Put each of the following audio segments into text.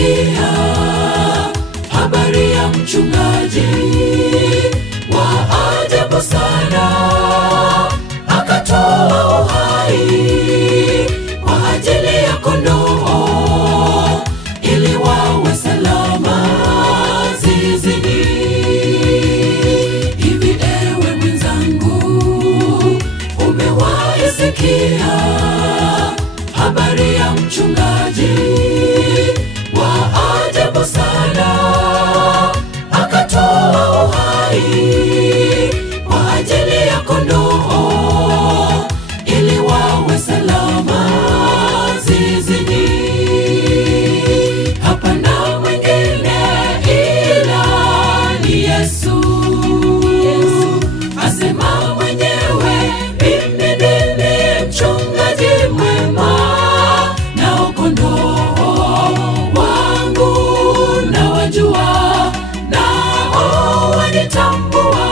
Waisikia habari ya mchungaji wa ajabu sana, akatoa uhai kwa ajili ya kondoo ili wawe salama zizini. Hivi ewe mwenzangu, umewaisikia habari ya mchungaji wa ajabu sana, akatoa uhai kwa ajili ya kondoo ili wawe salama zizini. Hapana mwingine ila ni Yesu. Asema mwenyewe, mimi ndimi mchungaji mwema, nao kondoo wangu nawajua, nao wanitambua.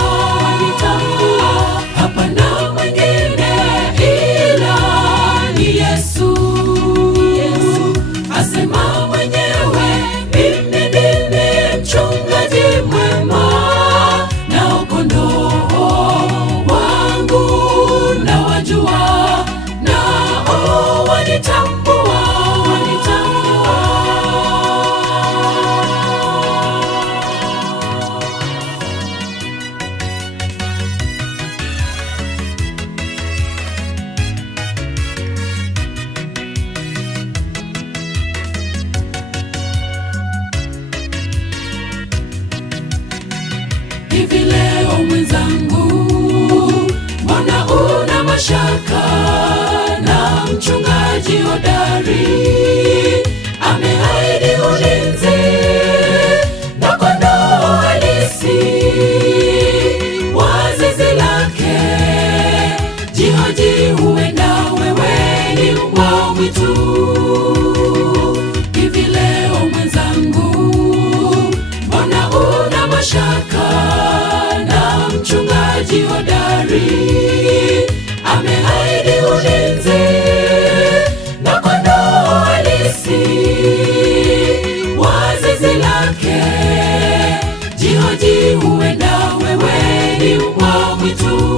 Hapana mwingine ila ni Yesu. Asema mwenyewe, mimi ndimi mchungaji mwema, nao kondoo wangu nawajua, nao wanitambua. Hivi leo mwenzangu, mbona una mashaka na mchungaji hodari? Ameahidi ulinzi na kondoo halisi wa zizi lake. Jihoji, huenda wewe ni mbwa mwitu. Hivi leo mwenzangu, mbona una mashaka na mchungaji hodari? Ameahidi ulinzi na kondoo halisi wa zizi lake. Jihoji, huenda wewe ni mbwa mwitu.